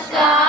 Namaskar.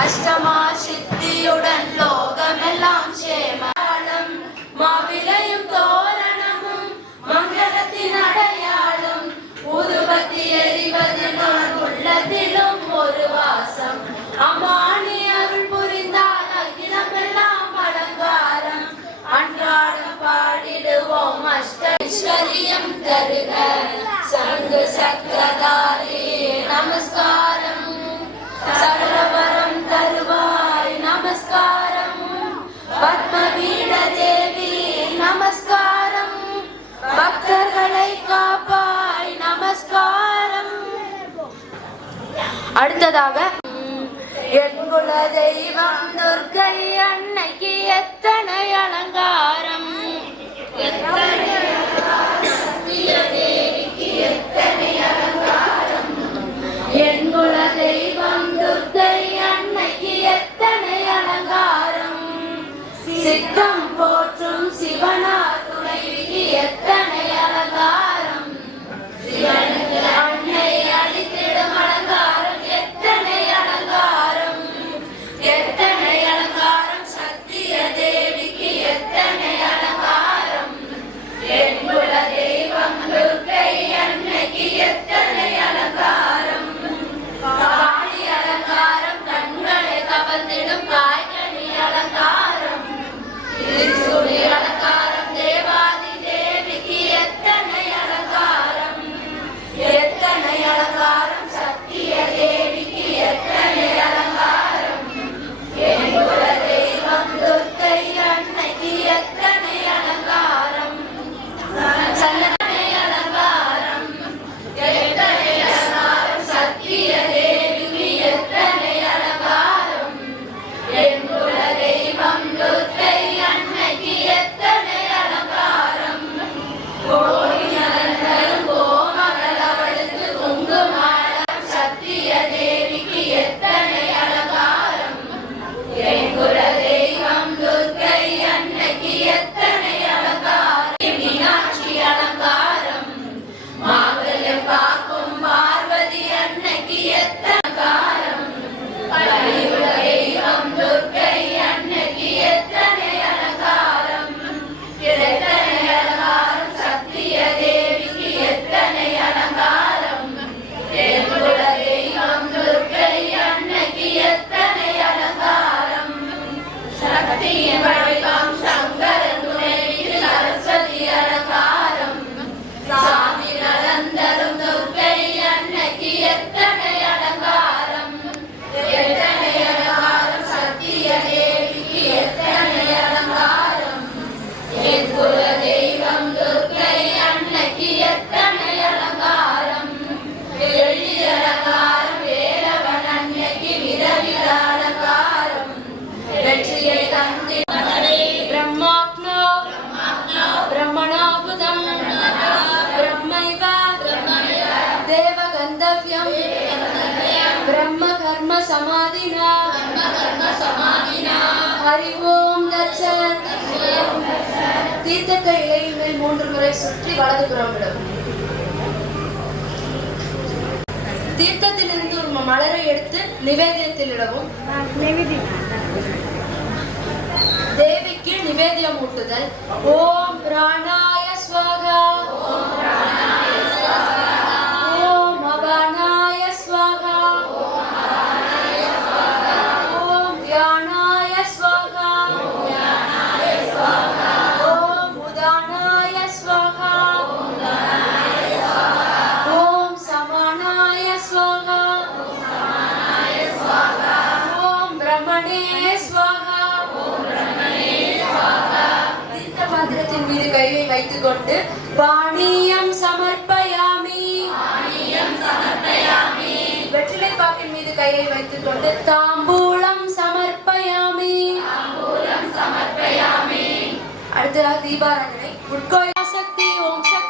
അഷ്ടമാ സിദ്ധിയുടൻ ലോകമെല്ലാം ക്ഷേമം മാവിലയും തോരണമും മംഗളത്തിനടയാളും. പുതുപത്തി എരിവതിനാൾ ഒരു വാസം. അമ്മാണി അരുൾ പുരിന്താൽ അഖിലമെല്ലാം പടങ്കാലം അன்றாடம் பாடிடுவோம் அஷ்டீஸ்வரியம் தருக சங்கு சக்கரதாரி நமஸ்காரம் நமஸ்காரம். அடுத்ததாக என் குல தெய்வம் துர்கை அன்னைக்கு எத்தனை அலங்காரம்? என் குல தெய்வம் துர்கை அன்னைக்கு எத்தனை அலங்காரம்? சித்தம் போற்றும் சிவன ब्रह्म कर्म समाधिना ஹரி ஓம் தச்சத் தீர்த்தத்தை இலையின் மேல் மூன்று முறை சுற்றி வலதுபுறம் விடும் தீர்த்தத்திலிருந்து ஒரு மலரை எடுத்து நிவேதியத்தில் இடவும் தேவிக்கு நிவேதியம் ஊட்டுதல் ஓம் பிராணாய பாத்திரத்தின் மீது கையை வைத்துக் கொண்டு பாணியம் சமர்ப்பயாமி. வெற்றிலை பாக்கின் மீது கையை வைத்துக் கொண்டு தாம்பூலம் சமர்ப்பயாமி. அடுத்ததாக தீபாராதனை. உட்கோய சக்தி ஓம் சக்தி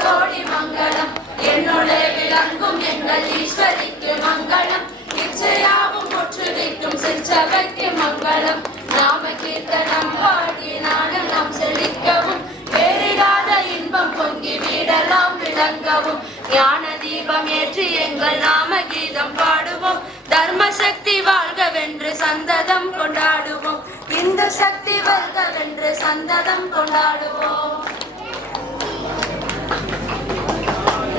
கோடி மங்களம். என்னுடைய விளங்கும் எங்கள் ஈஸ்வரிக்கு மங்களம். இச்சையாவும் முற்றுகைக்கும் சிற்சபைக்கு மங்களம். நாம கீர்த்தனம் பாடி நாடகம் செழிக்கவும். வேறிடாத இன்பம் பொங்கி வீடலாம் விளங்கவும். ஞான தீபம் ஏற்றி எங்கள் நாம கீதம் பாடுவோம். தர்ம சக்தி வாழ்கவென்று சந்ததம் கொண்டாடுவோம். இந்த சக்தி வாழ்கவென்று சந்ததம் கொண்டாடுவோம்.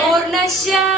पूर्णस्य